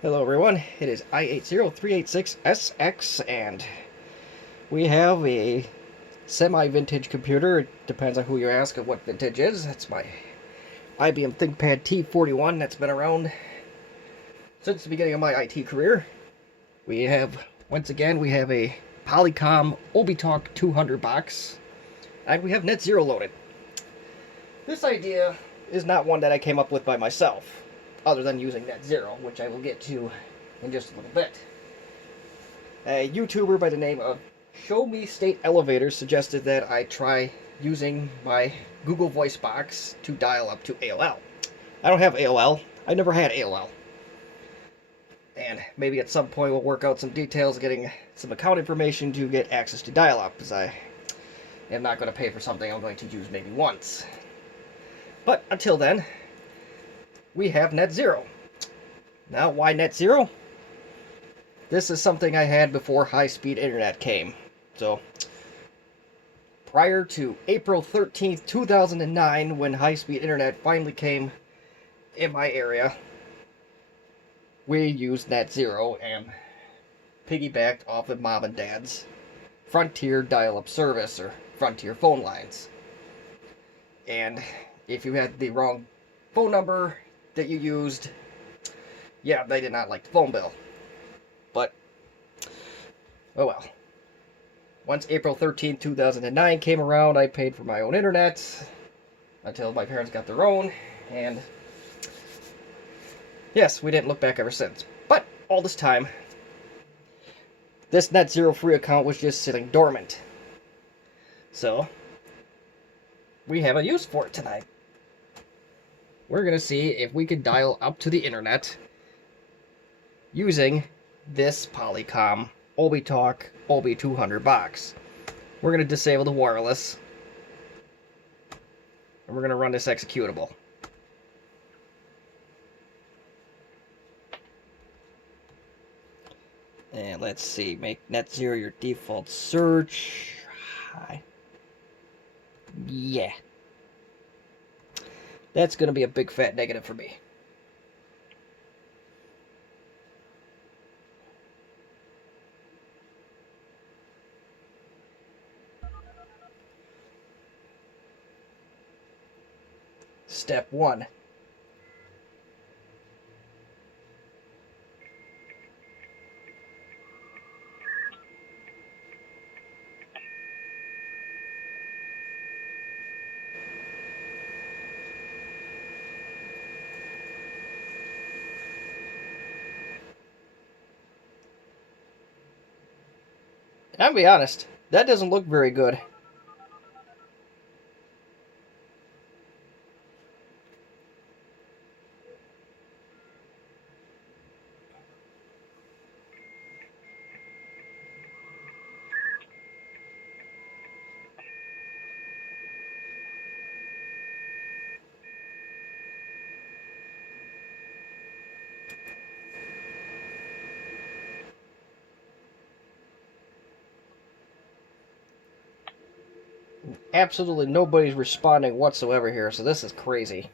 Hello everyone, it is I80386SX and we have a semi-vintage computer. It depends on who you ask of what vintage is. That's my IBM ThinkPad T41 that's been around since the beginning of my IT career. We have, once again, we have a Polycom Obitalk 200 box and we have Netzero loaded. This idea is not one that I came up with by myself, other than using Netzero, which I will get to in just a little bit. A YouTuber by the name of Show Me State Elevator suggested that I try using my Google Voice box to dial up to AOL. I don't have AOL. I never had AOL. And maybe at some point we'll work out some details of getting some account information to get access to dial-up, because I am not going to pay for something I'm going to use maybe once. But until then, we have Netzero. Now, why Netzero? This is something I had before high-speed internet came. So, prior to April 13th, 2009, when high-speed internet finally came in my area, we used Netzero and piggybacked off of mom and dad's Frontier dial-up service, or Frontier phone lines. And if you had the wrong phone number that you used, yeah, they did not like the phone bill. But, oh well. Once April 13th, 2009 came around, I paid for my own internet until my parents got their own, and yes, we didn't look back ever since. But all this time, this Netzero free account was just sitting dormant. So, we have a use for it tonight. We're going to see if we can dial up to the internet using this Polycom Obitalk Obi200 box. We're going to disable the wireless, and we're going to run this executable. And let's see, make Netzero your default search. Hi. Yeah. That's going to be a big fat negative for me. Step 1. I'll be honest, that doesn't look very good. Absolutely nobody's responding whatsoever here, so this is crazy.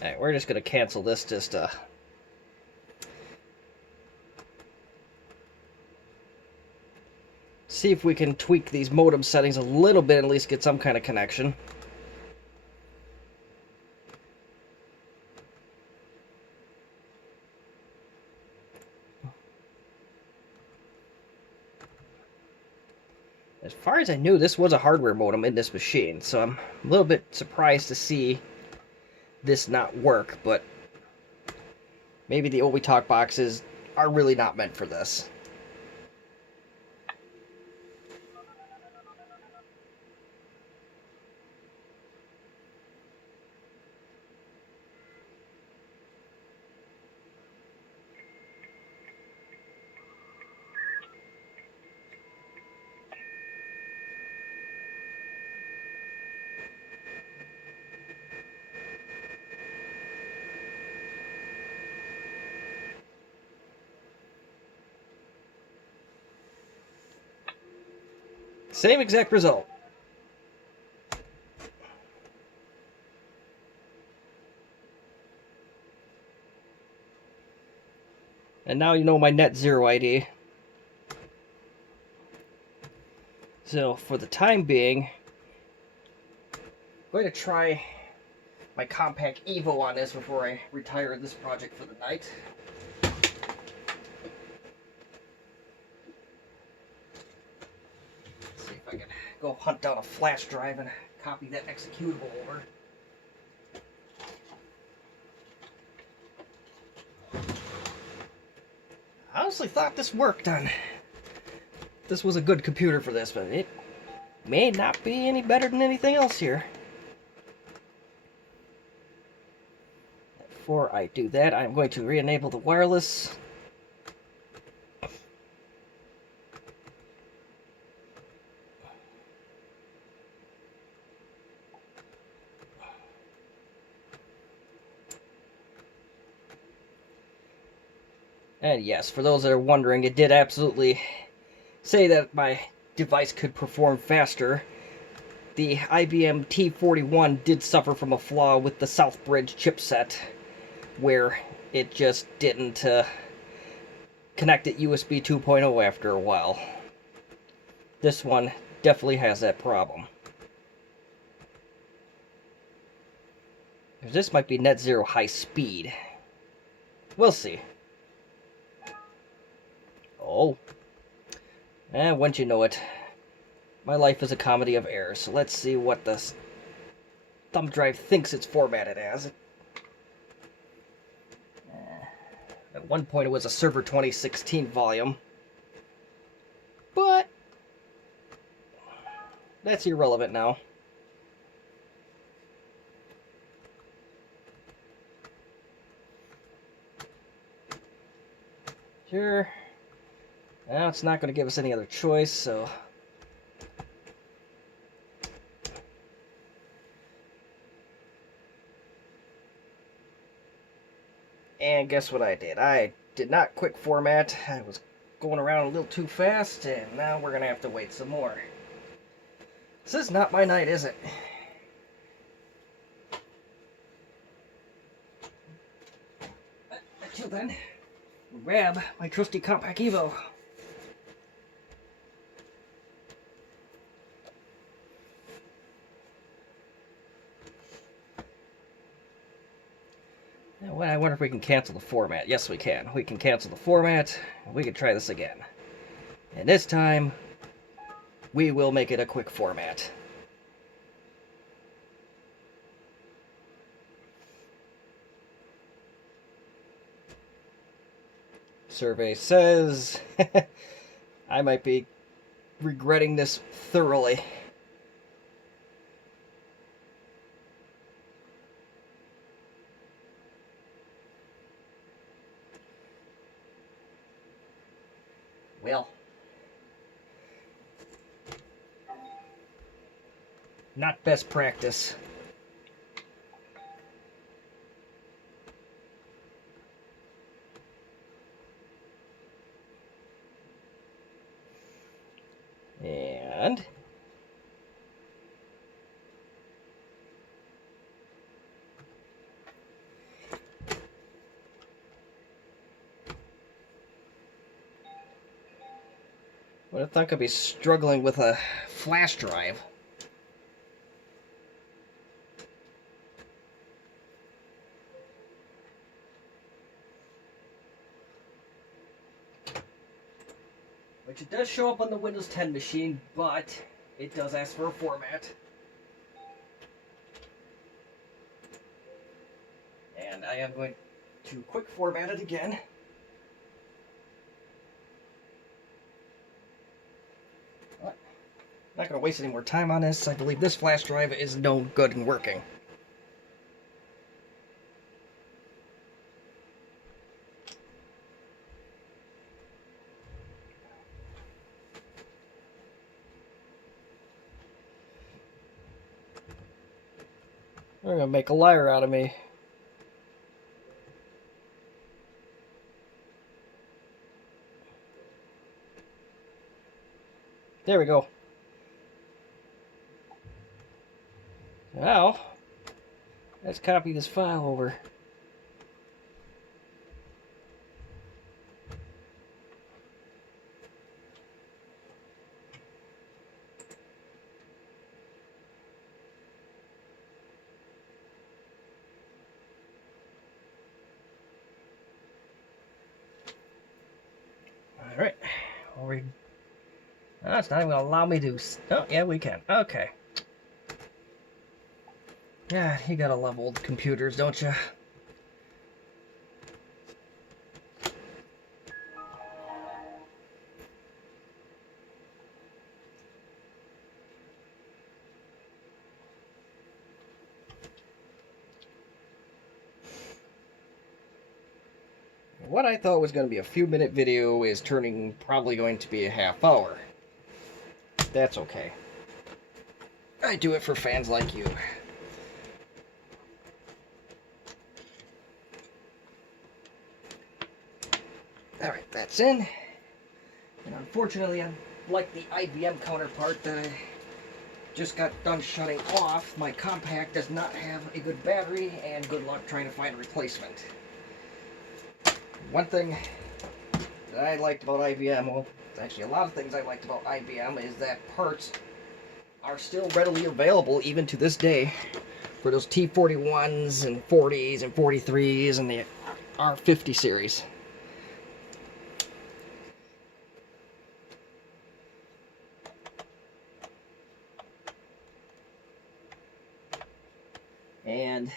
Alright, we're just going to cancel this just see if we can tweak these modem settings a little bit, at least get some kind of connection. As far as I knew, this was a hardware modem in this machine, so I'm a little bit surprised to see this not work, but maybe the Obitalk boxes are really not meant for this. Same exact result. And now you know my Netzero ID. So for the time being, I'm going to try my compact Evo on this before I retire this project for the night. Let's see if I can go hunt down a flash drive and copy that executable over. I honestly thought this worked on. This was a good computer for this, but it may not be any better than anything else here. Before I do that, I'm going to re-enable the wireless. And yes, for those that are wondering, it did absolutely say that my device could perform faster. The IBM T41 did suffer from a flaw with the Southbridge chipset, where it just didn't connect at USB 2.0 after a while. This one definitely has that problem. This might be Netzero high speed. We'll see. Oh. And wouldn't you know it, my life is a comedy of errors. So let's see what the thumb drive thinks it's formatted as. At one point it was a Server 2016 volume. But that's irrelevant now. Sure. Now it's not going to give us any other choice, so... And guess what I did? I did not quick format. I was going around a little too fast, and now we're going to have to wait some more. This is not my night, is it? Until then, grab my trusty compact Evo. Now, I wonder if we can cancel the format. Yes, we can. We can cancel the format. We can try this again. And this time, we will make it a quick format. Survey says I might be regretting this thoroughly. Well, not best practice. And what if I could be struggling with a flash drive? Which it does show up on the Windows 10 machine, but it does ask for a format. And I am going to quick format it again. But not going to waste any more time on this. I believe this flash drive is no good and working. They're going to make a liar out of me. There we go. Now, let's copy this file over. Alright. Oh, it's not even going to allow me to... Oh, yeah, we can. Okay. Yeah, you gotta love old computers, don't you? What I thought was going to be a few-minute video is probably going to be a half hour. That's okay. I do it for fans like you. Alright, that's in. And unfortunately, unlike the IBM counterpart that I just got done shutting off, my compact does not have a good battery, and good luck trying to find a replacement. One thing that I liked about IBM, well, actually a lot of things I liked about IBM, is that parts are still readily available even to this day for those T41s and 40s and 43s and the R50 series. And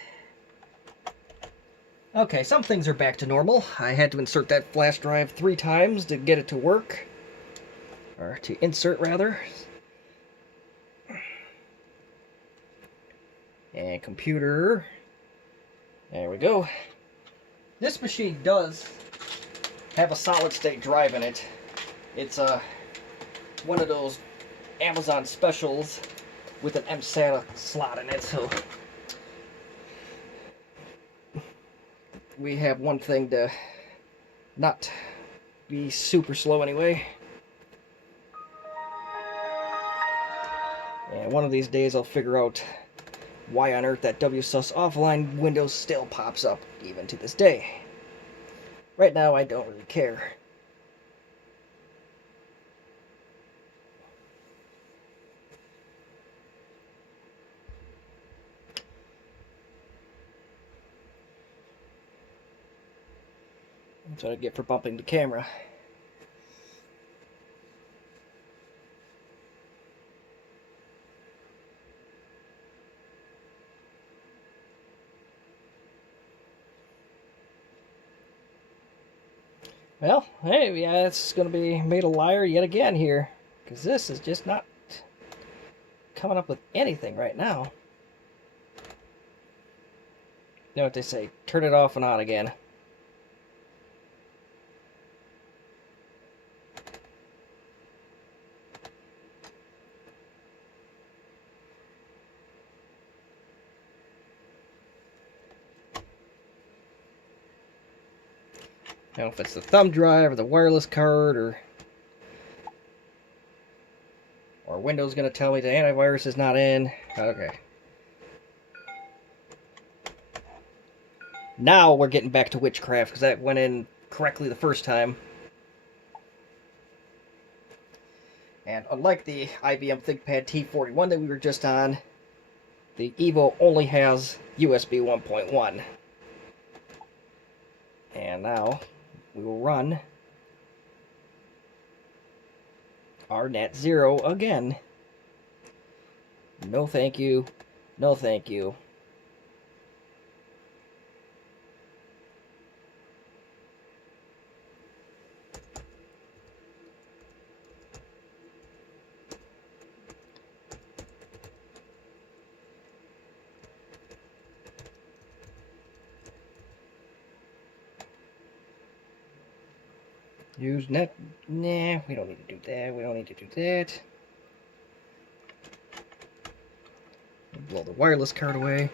okay, some things are back to normal. I had to insert that flash drive 3 times to get it to work, or to insert rather. And computer, there we go. This machine does have a solid state drive in it. It's one of those Amazon specials with an MSATA slot in it, so we have one thing to not be super slow anyway. And one of these days I'll figure out why on earth that WSUS offline window still pops up even to this day. Right now I don't really care. That's what I get for bumping the camera. Well, hey, yeah, it's going to be made a liar yet again here, because this is just not coming up with anything right now. You know what they say, turn it off and on again. I don't know if it's the thumb drive or the wireless card or Windows going to tell me the antivirus is not in. Okay. Now we're getting back to witchcraft because that went in correctly the first time. And unlike the IBM ThinkPad T41 that we were just on, the Evo only has USB 1.1. And now we will run our Netzero again. No thank you. No thank you. Use net. Nah, we don't need to do that. We don't need to do that. Blow the wireless card away.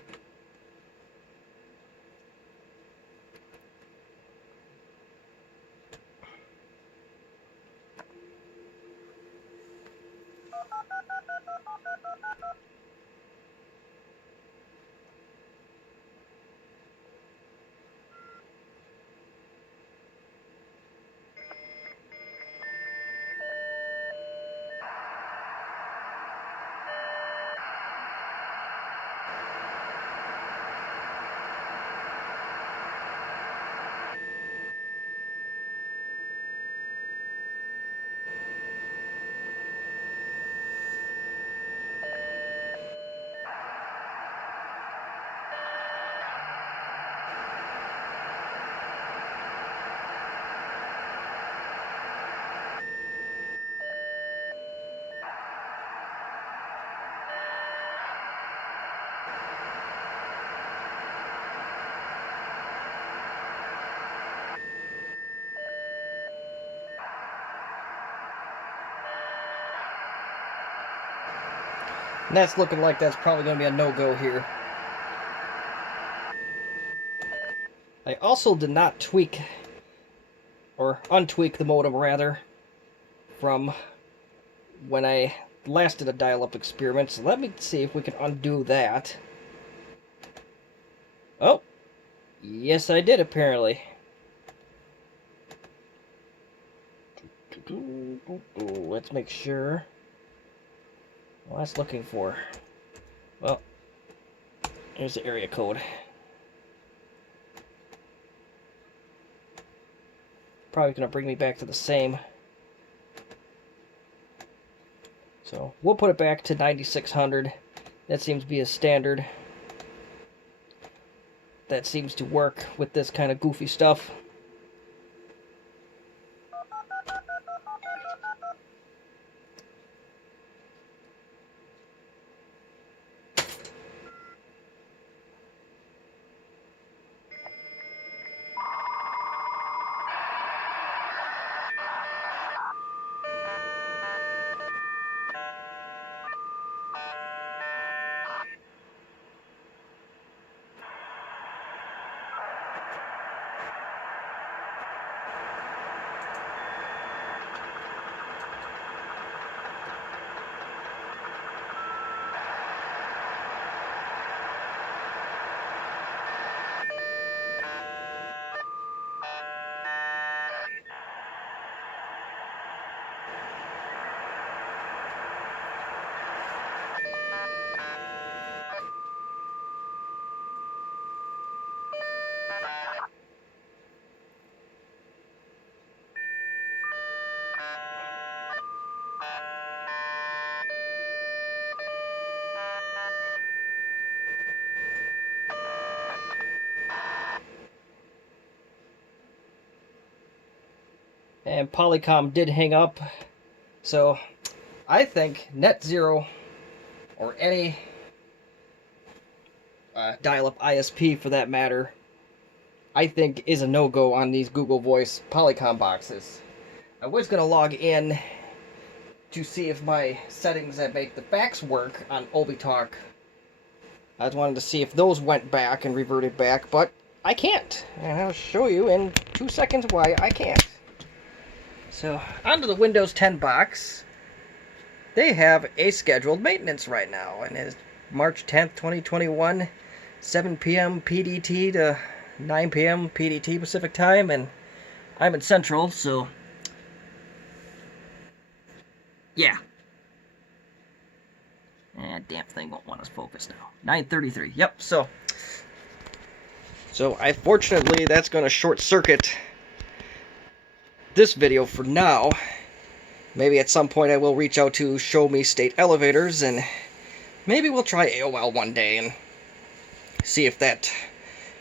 And that's looking like that's probably going to be a no-go here. I also did not tweak, or untweak the modem rather, from when I last did a dial-up experiment. So let me see if we can undo that. Oh, yes I did apparently. Let's make sure. Well, that's looking for. Well, here's the area code. Probably gonna bring me back to the same. So we'll put it back to 9600. That seems to be a standard. That seems to work with this kind of goofy stuff. And Polycom did hang up. So I think Netzero, or any dial-up ISP for that matter, I think is a no-go on these Google Voice Polycom boxes. I was going to log in to see if my settings that make the fax work on Obitalk. I just wanted to see if those went back and reverted back, but I can't. And I'll show you in 2 seconds why I can't. So, onto the Windows 10 box. They have a scheduled maintenance right now, and it's March 10th, 2021, 7 p.m. PDT to 9 p.m. PDT Pacific Time, and I'm in Central, so yeah. Damn thing won't want us focused now. 9:33. Yep. So fortunately that's going to short circuit this video for now. Maybe at some point I will reach out to Show Me State Elevators, and maybe we'll try AOL one day and see if that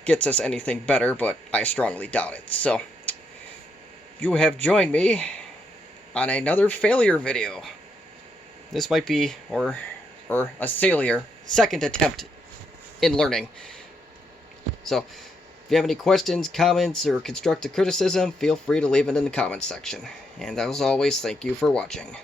gets us anything better, but I strongly doubt it. So, you have joined me on another failure video. This might be, or a failure, second attempt in learning. So, if you have any questions, comments, or constructive criticism, feel free to leave it in the comments section. And as always, thank you for watching.